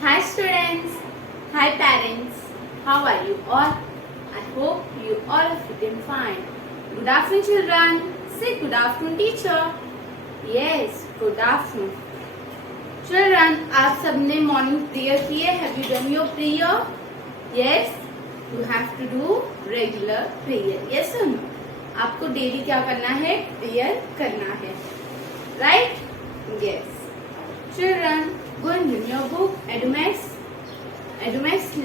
Hi students, hi parents, how are you all? I hope you all are fit and fine. Good afternoon children, say good afternoon teacher. Yes, good afternoon. Children, आप सबने morning prayer की है? Have you done your prayer? Yes, you have to do regular prayer. Yes or no? आपको daily क्या करना है? prayer करना है. Right? Yes. Children, go and bring your book, Edumax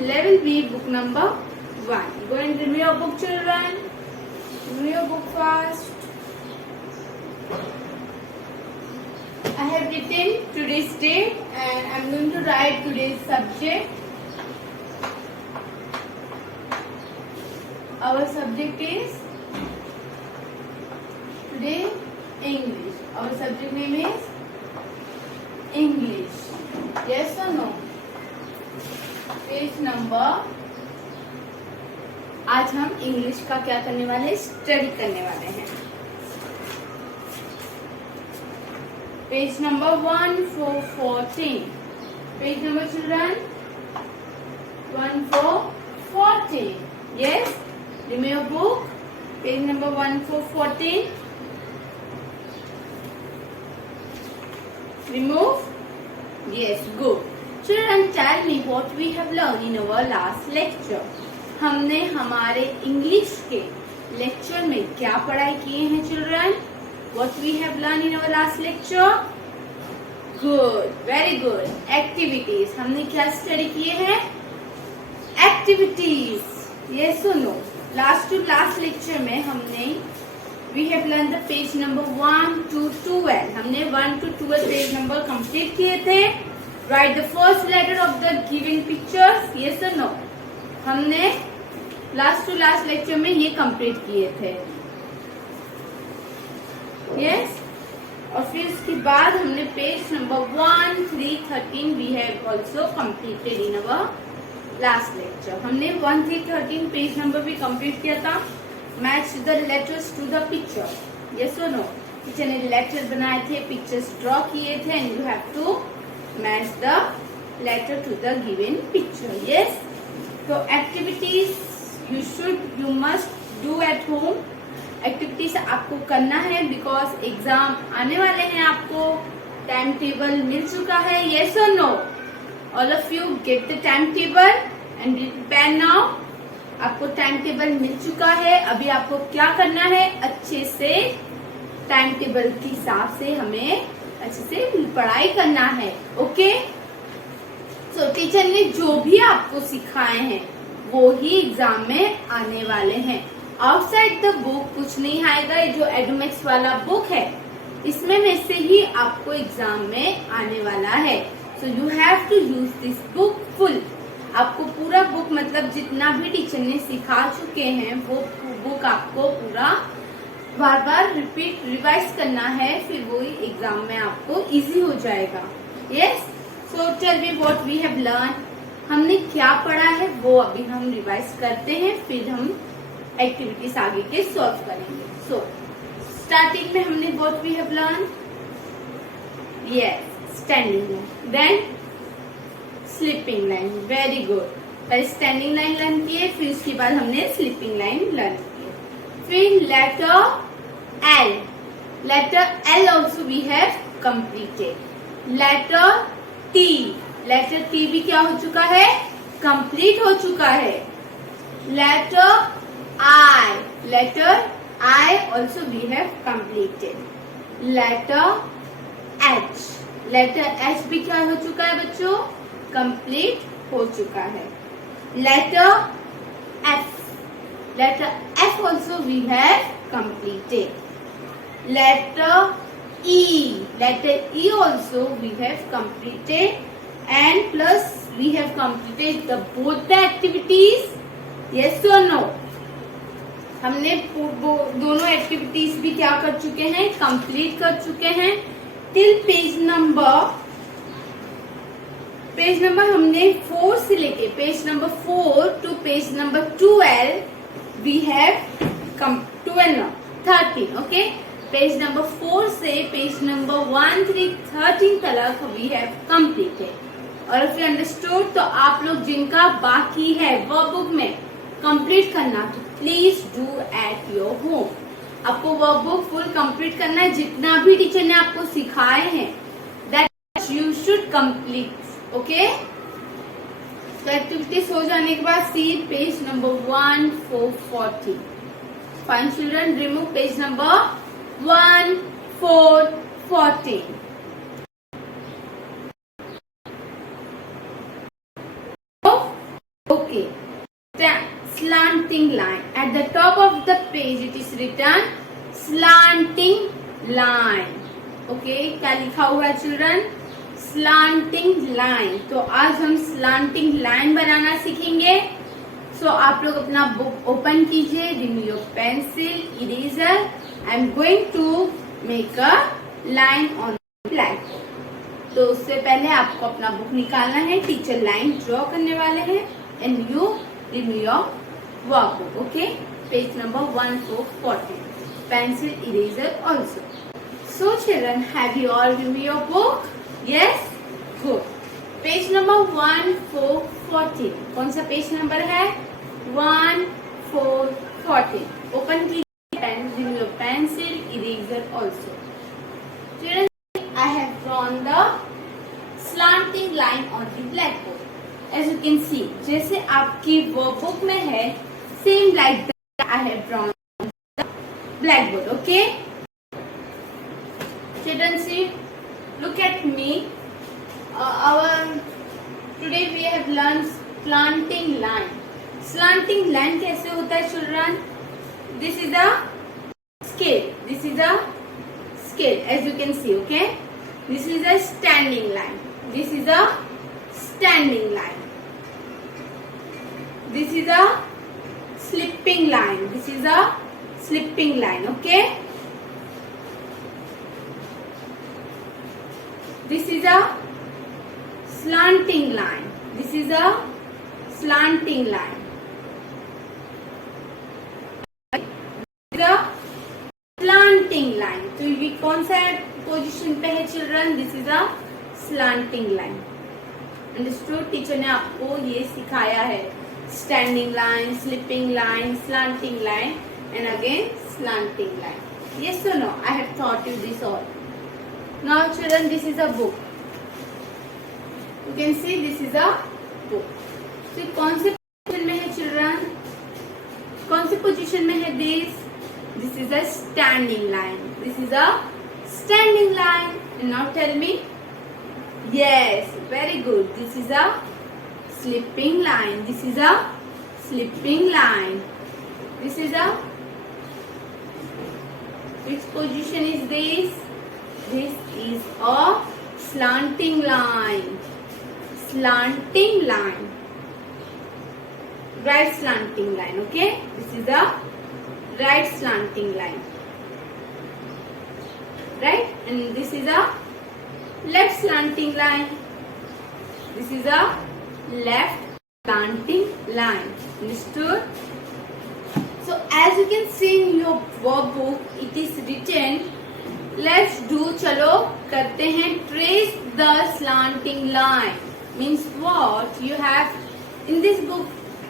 level B, book number 1. Go and bring your book, children. Bring your book fast. I have written today's date and I am going to write today's subject. Our subject is today English. Our subject name is English. Yes or no? Page number, आज हम English का क्या करने वाले हैं? Study करने वाले हैं. Page number 1414. Page number children 1414. Yes, remove your book. Page number 1414. Remove. Yes, good. Children, tell me what we have learned in our last lecture. हमने हमारे इंग्लिश के लेक्चर में क्या पढ़ाई किए हैं children? What we have learned in our last lecture? Good, very good. Activities. हमने क्या स्टडी किए हैं? Activities. Yes or no? Last to last lecture में हमने we have learned the page number 1 to 12. हमने 1 to 12 पेज नंबर कंप्लीट किए थे. Write the first letter of the given pictures. Yes or no? हमने last to last lecture में ये complete किए थे. Yes? और फिर उसके बाद हमने page number 1, 3, 13 we have also completed in our last lecture. हमने 1, 3, 13 पेज नंबर भी कंप्लीट किया था. Match the letters to the picture. Yes or no? Teacher ने लेटर बनाए थे, पिक्चर्स ड्रॉ किए थे and you have to match the letter to the given picture. Yes. So activities you must do at home. Activities आपको करना है because exam आने वाले हैं. आपको टाइम टेबल मिल चुका है. Yes or no? All of you get the time table and prepare now. आपको टाइम टेबल मिल चुका है. अभी आपको क्या करना है? अच्छे से टाइम टेबल के हिसाब से हमें अच्छे से पढ़ाई करना है. ओके. सो टीचर ने जो भी आपको सिखाए हैं वो ही एग्जाम में आने वाले हैं. आउटसाइड द बुक कुछ नहीं आएगा. ये जो एडुमेक्स वाला बुक है इसमें में से ही आपको एग्जाम में आने वाला है. So you have to use this book full. आपको पूरा बुक मतलब जितना भी टीचर ने सिखा चुके हैं वो बुक आपको पूरा बार बार रिपीट रिवाइज करना है. फिर वो एग्जाम में आपको इजी हो जाएगा. Yes. So tell me what we have learn. हमने क्या पढ़ा है वो अभी हम रिवाइज करते हैं. फिर हम एक्टिविटीज आगे के सॉल्व करेंगे. सो स्टार्टिंग में हमने what we have learn. Yes, standing line, then sleeping line. Very good. पहले स्टैंडिंग लाइन लर्न किए, फिर उसके बाद हमने स्लीपिंग लाइन लर्न किए. फिर letter L. Letter L also we have completed. Letter T. Letter T भी क्या हो चुका है? कंप्लीट हो चुका है. Letter I. Letter I also we have completed. Letter H. Letter H भी क्या हो चुका है बच्चों? कंप्लीट हो चुका है. Letter F. Letter F also we have completed. Letter E. Letter E also we have completed and plus we have completed the both the activities. Yes or no? हमने दोनों एक्टिविटीज भी क्या कर चुके हैं? कंप्लीट कर चुके हैं. टिल पेज नंबर हमने 4 से लेके page number 4 to page number 12 we have 13. Okay. Page number 4 से पेज नंबर 1, 3, 13 तक we have completed. और इफ यू अंडरस्टूड, तो आप लोग जिनका बाकी है वर्कबुक में कंप्लीट करना, तो please do at your home. आपको वर्कबुक फुल कंप्लीट करना है, जितना भी टीचर ने आपको सिखाए हैं that you should complete. Okay, तो एक्टिविटीज हो जाने के बाद see page number 1440। Fine children, remove page number 1440। Okay, slanting line. At the top of the page it is written slanting line. Okay, क्या लिखा हुआ है चिल्ड्रन? Slanting line. तो आज हम slanting line बनाना सीखेंगे। So आप लोग अपना बुक ओपन कीजिए, remove your pencil, eraser. I am going to make a line on blackboard. तो उससे पहले आपको अपना बुक निकालना है, टीचर लाइन ड्रॉ करने वाले हैं, and you remove your workbook. Okay, page number 1440, pencil eraser also. So children, have you all remove your book? Yes, good. Page number 1440, कौन सा पेज नंबर है? 1440। ओपन कीजिए pen, remove your pencil eraser also. Children, I have drawn the slanting line on the blackboard. As you can see, जैसे आपकी workbook में है, same like that I have drawn the blackboard. Okay? Children, see, look at me. Today we have learned slanting line. Slanting line कैसे होता है children? This is a scale. This is a scale, as you can see. Okay, this is a standing line, this is a standing line, this is a slipping line, this is a slipping line. Okay, this is a slanting line, this is a slanting line, this is a slanting line. तो ये कौन सा position पे है children? This is a slanting line. Understood? Teacher ने आपको ये सिखाया है, standing line, sleeping line, slanting line and again slanting line. Yes और no? I have taught you this all. Now children, this is a book, you can see this is a book. तो कौन से position में है children? कौन से position में है this? This is a standing line. This is a standing line. And now tell me. Yes, very good. This is a slipping line. This is a slipping line. This is a, which position is this? This is a slanting line. Slanting line. Right slanting line. Okay. This is a right slanting line, right? And this is a left slanting line, this is a left slanting line. Understood? So as you can see in your workbook, it is written, let's do, chalo करते हैं, trace the slanting line. Means what? You have in this book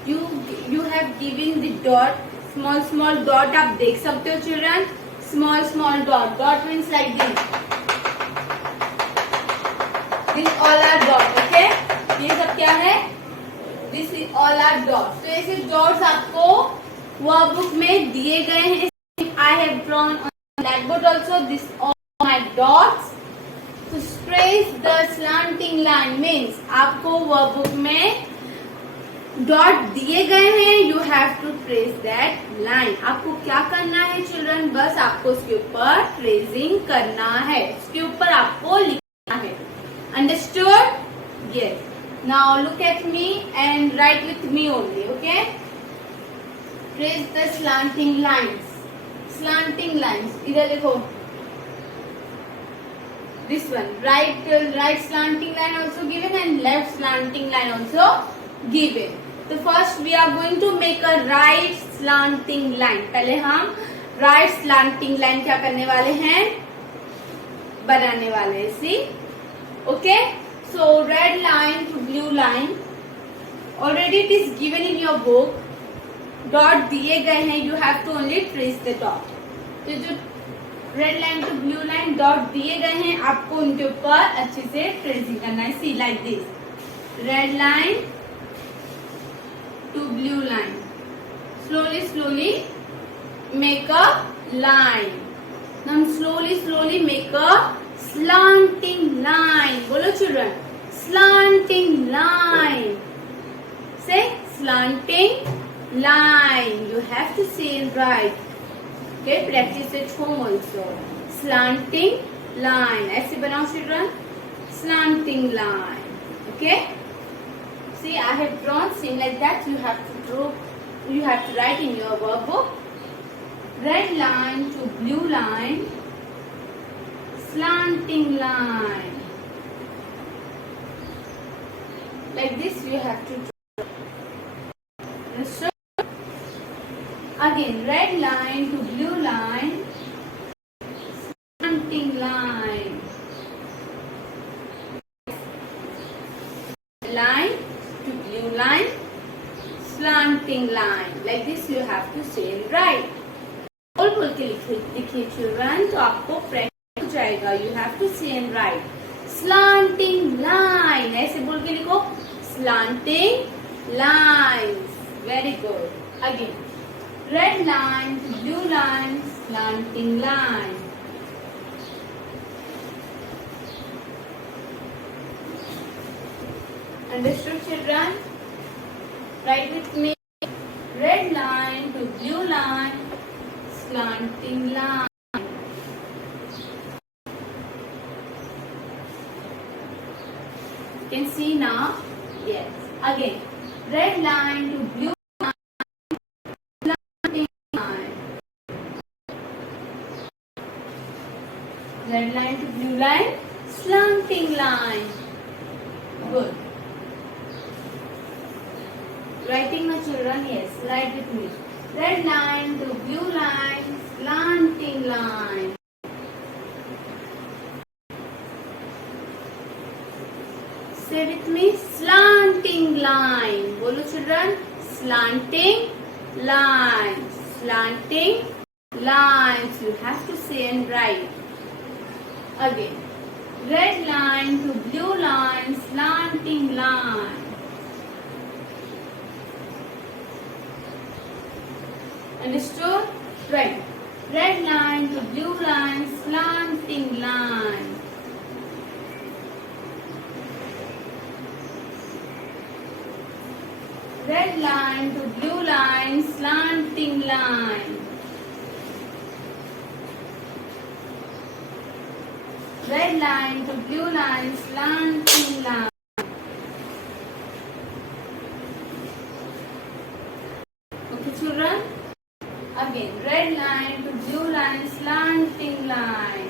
you have given the dot, small dot आप देख सकते हो children, small dot means like this all are dot. Okay, ये सब क्या है? This is all are dots. तो ऐसे dots आपको वर्कबुक में दिए गए हैं। I have drawn on blackboard also this all my dots. To trace the slanting line means आपको वर्कबुक में डॉट दिए गए हैं, you have to trace that line. आपको क्या करना है चिल्ड्रन? बस आपको उसके ऊपर ट्रेसिंग करना है, उसके ऊपर आपको लिखना है। Understood? Yes. Now look at me and right with me only. Okay, trace the slanting lines. Slanting lines इधर देखो, this one, right slanting line also given and left slanting line also given. So first we are going to make a right slanting line. पहले हम right slanting line क्या करने वाले हैं? बनाने वाले हैं। See? Okay? So red line to blue line, already it is given in your book, dot दिए गए हैं, you have to only trace the dot. तो जो red line to blue line dot दिए गए हैं, आपको उनके ऊपर अच्छे से ट्रेसिंग करना है। See like this, red line to blue line, slowly slowly make a line, now slowly make a slanting line, bolo children, slanting line, say slanting line, you have to say it right, okay, practice at home also, slanting line, ऐसे बनाओ children, slanting line, okay, see I have drawn same like that, you have to draw, you have to write in your workbook, red line to blue line, slanting line, like this you have to draw. So again, red line to blue line, slanting line, line to blue line, slanting line, like this you have to say and write. बोल के लिखिए children, तो आपको practice हो जाएगा। You have to say and write slanting line, ऐसे बोल के लिखो, slanting lines, very good. Again, red line to blue line, slanting line, understood children? Write with me, red line to blue line, slanting line. You can see now, yes. Again, red line to blue line, slanting line. Red line to blue line, slanting line. Good. Writing my children, yes, write with me. Red line to blue line, slanting line. Say with me, slanting line. Bolo children, slanting line, slanting lines. You have to say and write. Again, red line to blue line, slanting line. Understood? Right. Red line to blue line, slanting line. Red line to blue line, slanting line. Red line to blue line, slanting line. Okay, children? Again, red line to blue line, slanting line.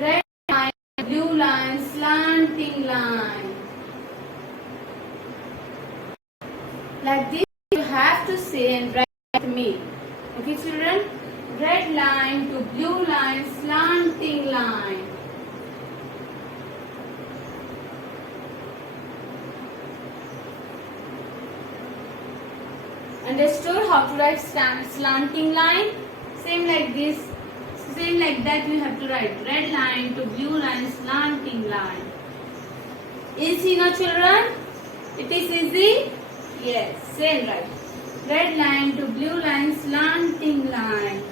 Red line, blue line, slanting line. Like this you have to say and write me. Okay children? Red line to blue line, slanting line. Understood how to write slanting line? Same like this, same like that you have to write red line to blue line, slanting line. Easy now children? It is easy? Yes, same right. Red line to blue line, slanting line.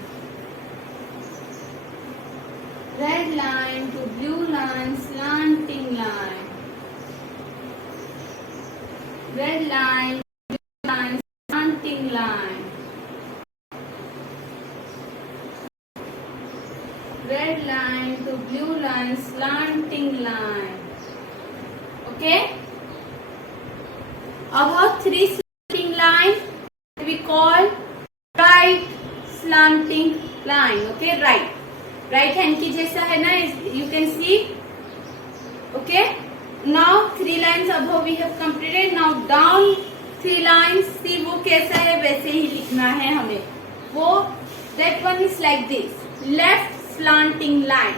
Red line to blue line, slanting line. Red line, blue line, slanting line. Red line to blue line, slanting line. Okay? About three slanting lines we call right slanting line. Okay, right hand की जैसा है ना, you can see. Okay, now three lines above we have completed. Now down three lines, see वो कैसा है वैसे ही लिखना है हमें. वो that one is like this, left slanting line,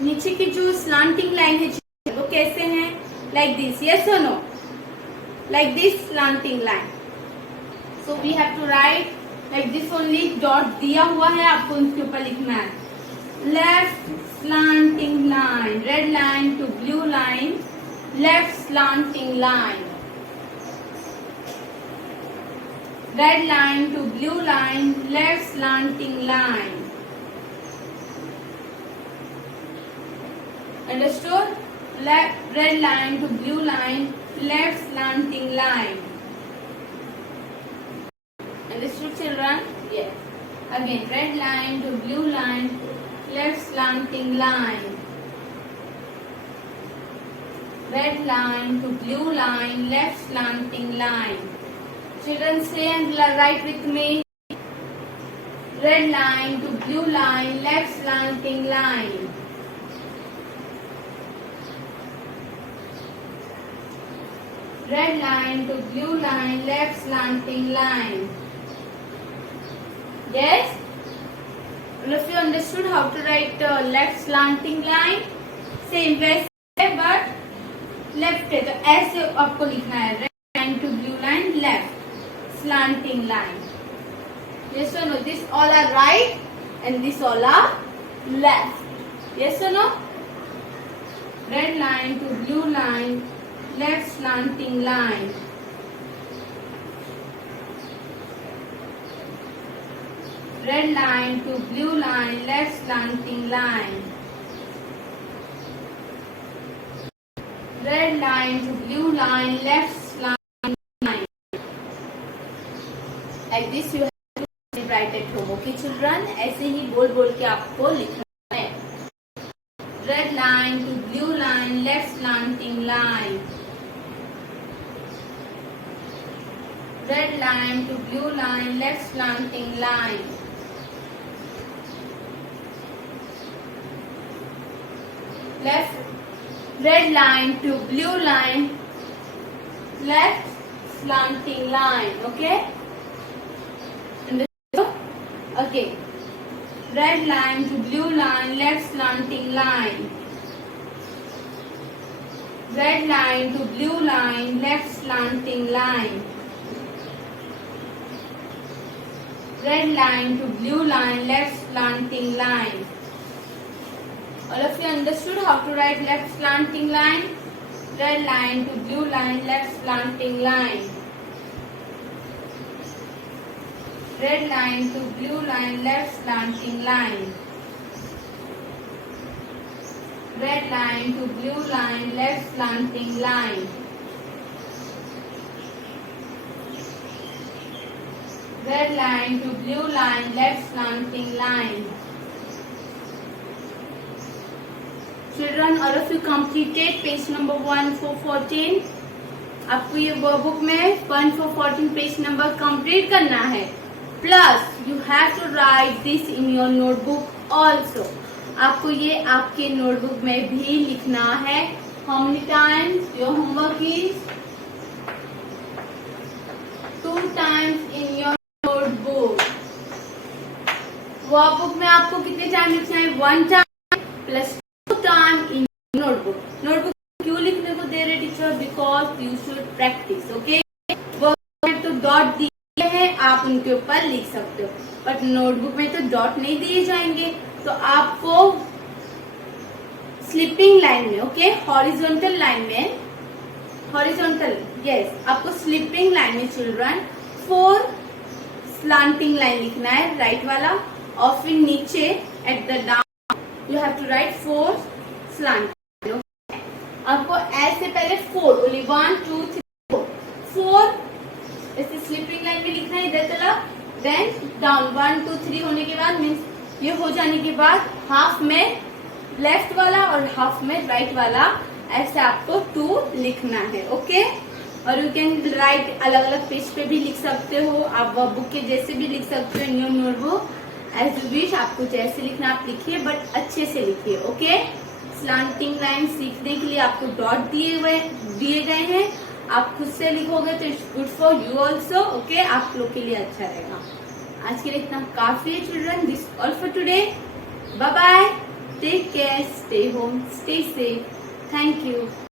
नीचे की जो स्लांटिंग लाइन है वो कैसे है, लाइक दिस, यस और no, like this slanting line. So we have to write like this only, dot दिया हुआ है, आपको उसके ऊपर लिखना है. Left slanting line, red line to blue line, left slanting line, red line to blue line, left slanting line. Understood? Red line to blue line, left slanting line. Understood, children? Yes. Again, red line to blue line, left slanting line. Red line to blue line, left slanting line. Children, say and write with me. Red line to blue line, left slanting line. Red line to blue line, left slanting line. Yes? All of you understood how to write left slanting line? Same वैसे but left है तो ऐसे आपको लिखना है. Red line to blue line, left slanting line. Yes or no? This all are right and this all are left. Yes or no? Red line to blue line, left slanting line. Red line to blue line, left slanting line. Red line to blue line, left slanting line. Like this you have to write at home. Okay children, ऐसे ही बोल बोल के आपको लिखना है. Red line to blue line, left slanting line. Red line to blue line, left slanting line. Red line to blue line, left slanting line. Okay? Okay. Red line to blue line, left slanting line. Red line to blue line, left slanting line. Red line to blue line, left slanting line. All of you understood how to write left slanting line? Red line to blue line, left slanting line. Red line to blue line, left slanting line. Red line to blue line, left slanting line. Red line to blue line, left slanting line. Children, all of you completed page number 1-14. आपको ये workbook में 1-14 page number complete करना है. Plus you have to write this in your notebook also. आपको ये आपके notebook में भी लिखना है. How many times? Your homework is 2 times in your notebook. Workbook में आपको कितने टाइम लिखना है? 1 time plus 2 time in notebook. Notebook क्यों लिखने को दे रहे teacher? Because you should practice. Okay, workbook में तो डॉट दिए हैं, आप उनके ऊपर लिख सकते हो, बट नोटबुक में तो डॉट नहीं दिए जाएंगे. तो आपको स्लिपिंग लाइन में, ओके, हॉरिजॉन्टल लाइन में, हॉरिजॉन्टल, यस, आपको स्लिपिंग लाइन में चिल्ड्रन 4 स्लांटिंग लाइन लिखना है, राइट वाला, और फिर नीचे at the down you have to write 4 slanting. आपको ऐसे पहले 4, ओनली 1 2 3 4 ऐसे स्लिपिंग लाइन में लिखना है इधर तरफ. देन डाउन 1 2 3 होने के बाद मीन्स ये हो जाने के बाद हाफ में लेफ्ट वाला और हाफ में राइट वाला, ऐसे आपको 2 लिखना है. ओके, और यू कैन राइट अलग अलग पेज पे भी लिख सकते हो, आप बुक के जैसे भी लिख सकते हो in your notebook as you wish. आपको जैसे लिखना आप लिखिए, बट अच्छे से लिखिए. ओके, स्लांटिंग लाइन सीखने के लिए आपको डॉट दिए गए हैं. आप खुद से लिखोगे तो it's good for you also. Okay, आप लोग के लिए अच्छा रहेगा. आज के लिए इतना काफी है children. This all for today. Bye bye. Take care. Stay home. Stay safe. Thank you.